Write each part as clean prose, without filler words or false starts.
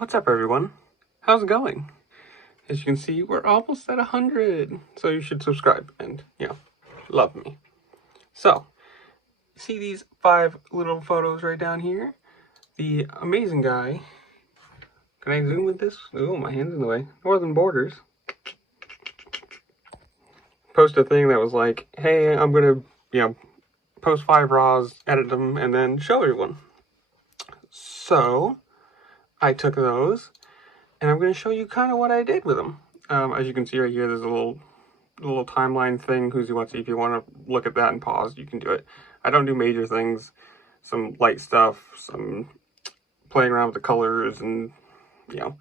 What's up, everyone? How's it going? As you can see, we're almost at 100, so you should subscribe and, love me. So, see these 5 little photos right down here? The amazing guy. Can I zoom with this? Oh, my hand's in the way. Northern Borders posted a thing that was like, hey, I'm gonna, post 5 RAWs, edit them, and then show everyone. So, I took those, and I'm going to show you kind of what I did with them. As you can see right here, there's a little timeline thing. If you want to look at that and pause, you can do it. I don't do major things. Some light stuff, some playing around with the colors, and the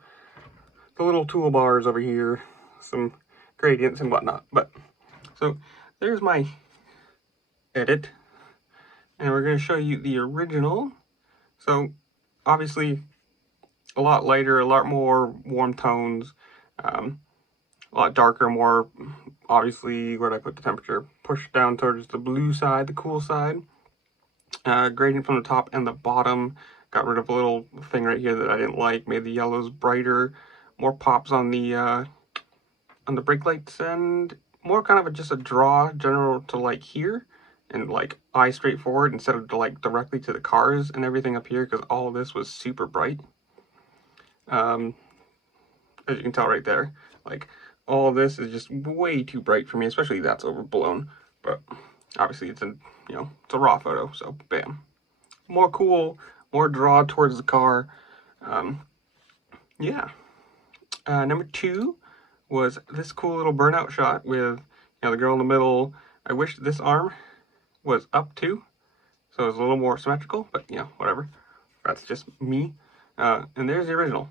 little toolbars over here, some gradients and whatnot. But so there's my edit, and we're going to show you the original. So obviously a lot lighter, a lot more warm tones, a lot darker, more obviously, where did I put the temperature? Pushed down towards the blue side, the cool side. Gradient from the top and the bottom. Got rid of a little thing right here that I didn't like. Made the yellows brighter. More pops on the brake lights, and more kind of just a draw general to like here, and like eye straight forward instead of like directly to the cars and everything up here, because all of this was super bright. As you can tell right there, like all this is just way too bright for me, especially that's overblown. But obviously it's it's a raw photo, so bam. More cool, more draw towards the car. Yeah. Number 2 was this cool little burnout shot with the girl in the middle. I wish this arm was up too, so it was a little more symmetrical, but whatever. That's just me. And there's the original.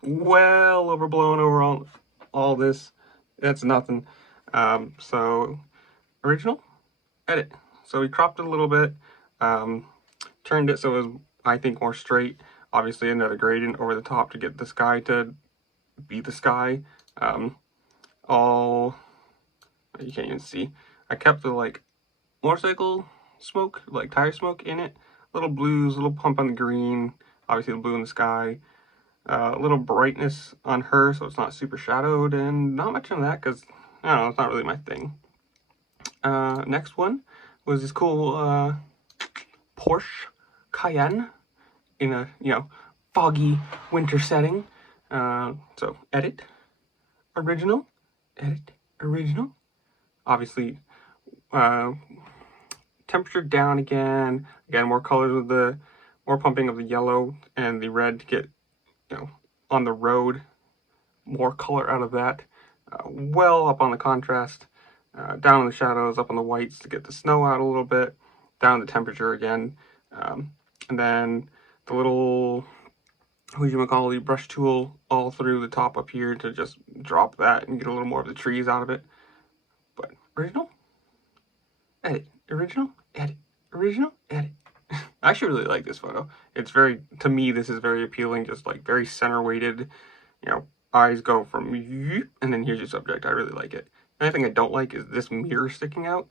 Well overblown over all this. That's nothing. So original, edit. So we cropped it a little bit, turned it so it was, I think, more straight. Obviously another gradient over the top to get the sky to be the sky. All, you can't even see. I kept the like motorcycle smoke, like tire smoke in it. Little blues, little pump on the green. Obviously the blue in the sky. A little brightness on her, so it's not super shadowed, and not much on that because I don't know, it's not really my thing. Next one was this cool Porsche Cayenne in a foggy winter setting. So edit, original, edit, original. Obviously, temperature down again. Again, more colors with the more pumping of the yellow and the red to get on the road, more color out of that. Well up on the contrast, down in the shadows, up on the whites to get the snow out a little bit, down the temperature again, and then the little, the brush tool all through the top up here to just drop that and get a little more of the trees out of it. But original, edit, original, edit, original, edit. I actually really like this photo. It's very, to me, this is very appealing, just like very center weighted, eyes go from and then here's your subject. I really like it. The only thing I don't like is this mirror sticking out,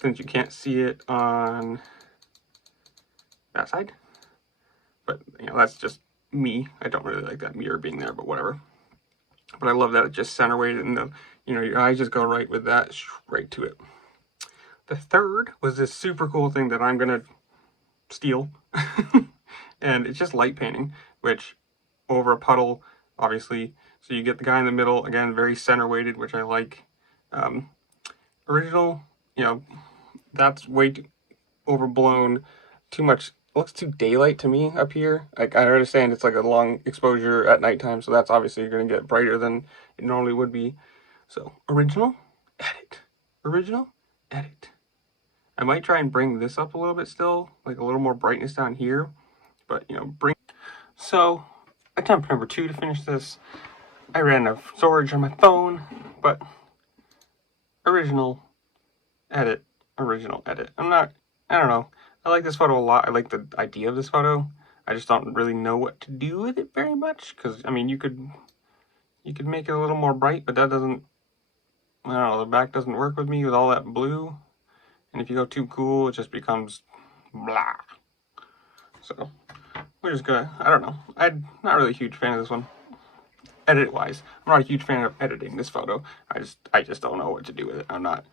since you can't see it on that side. But, that's just me. I don't really like that mirror being there, but whatever. But I love that it's just center weighted and your eyes just go right with that, right to it. The third was this super cool thing that I'm gonna steal. And it's just light painting, which over a puddle, obviously. So you get the guy in the middle, again, very center weighted, which I like. Original, that's way too overblown, too much. It looks too daylight to me up here. Like, I understand it's like a long exposure at nighttime, so that's obviously going to get brighter than it normally would be. So original, edit, original, edit. I might try and bring this up a little bit still, like a little more brightness down here, but bring. So attempt number 2 to finish this. I ran out of storage on my phone, but original, edit, original, edit. I don't know. I like this photo a lot. I like the idea of this photo. I just don't really know what to do with it very much, because, I mean, you could make it a little more bright, but that doesn't, I don't know, the back doesn't work with me with all that blue. And if you go too cool, it just becomes blah. So, we're just gonna, I don't know. I'm not really a huge fan of this one. Edit-wise, I'm not a huge fan of editing this photo. I just don't know what to do with it. I'm not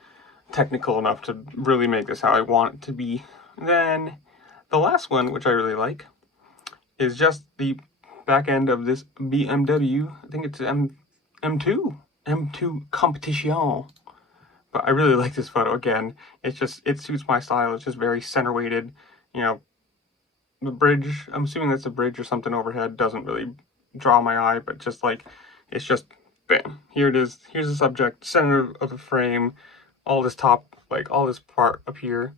technical enough to really make this how I want it to be. Then the last one, which I really like, is just the back end of this BMW. I think it's M2 Competition. But I really like this photo. Again, it's just, it suits my style. It's just very center weighted. You know, the bridge, I'm assuming that's a bridge or something overhead, doesn't really draw my eye, but just like, it's just bam, here it is. Here's the subject, center of the frame, all this top, like all this part up here.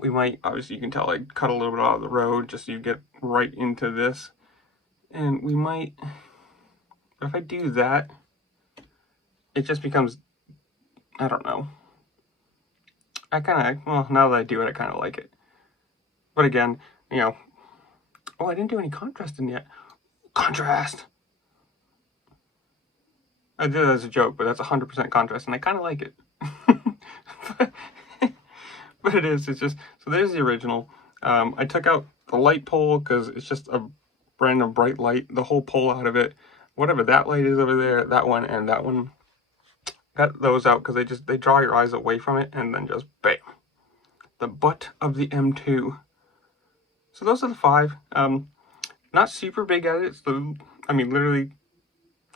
We might, obviously you can tell I cut a little bit out of the road just so you get right into this. And we might, if I do that, it just becomes, I don't know. I kind of, well, now that I do it, I kind of like it. But again, you know, oh, I didn't do any contrast in yet. Contrast! I did it as a joke, but that's 100% contrast, and I kind of like it. but it is, it's just, so there's the original. I took out the light pole because it's just a random bright light, the whole pole out of it. Whatever that light is over there, that one and that one. Got those out because they draw your eyes away from it, and then just bam. The butt of the M2. So those are the 5. Not super big edits. I mean, literally,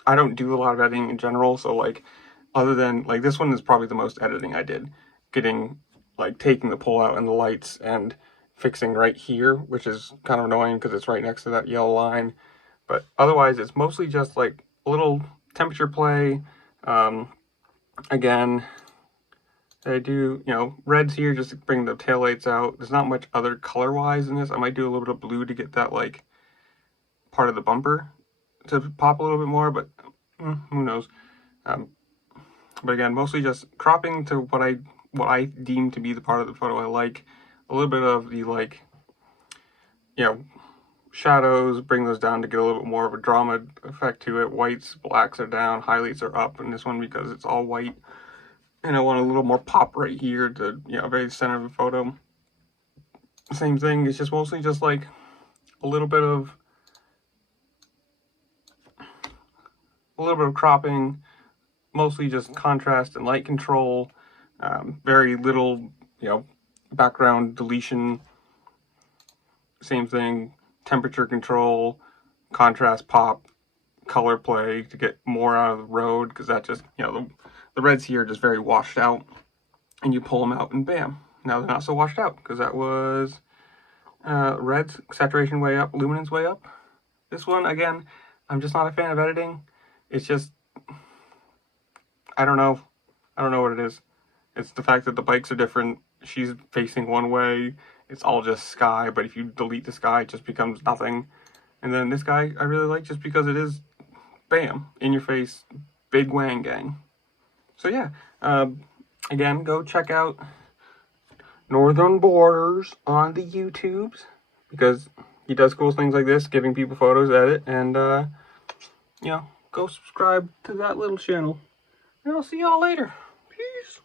I don't do a lot of editing in general. So like, other than like this one is probably the most editing I did. Getting like taking the pole out and the lights and fixing right here, which is kind of annoying because it's right next to that yellow line. But otherwise, it's mostly just like a little temperature play. Again, I do, you know, reds here just to bring the taillights out. There's not much other color-wise in this. I might do a little bit of blue to get that, like, part of the bumper to pop a little bit more, but who knows. But again, mostly just cropping to what I deem to be the part of the photo I like. A little bit of the, like, you know, shadows, bring those down to get a little bit more of a drama effect to it. Whites, blacks are down, highlights are up in this one because it's all white. And I want a little more pop right here to, you know, very center of the photo. Same thing, it's just mostly just like a little bit of cropping, mostly just contrast and light control, very little, you know, background deletion. Same thing, temperature control, contrast pop, color play to get more out of the road, because that just, you know, the reds here are just very washed out, and you pull them out and bam, now they're not so washed out, because that was reds, saturation way up, luminance way up. This one, again, I'm just not a fan of editing. It's just, I don't know what it is. It's the fact that the bikes are different. She's facing one way, it's all just sky, but if you delete the sky, it just becomes nothing. And then this guy I really like just because it is, bam, in your face, big wang gang. So yeah, again, go check out Northern Borders on the YouTubes, because he does cool things like this, giving people photos, edit, and, you know, go subscribe to that little channel. And I'll see y'all later. Peace.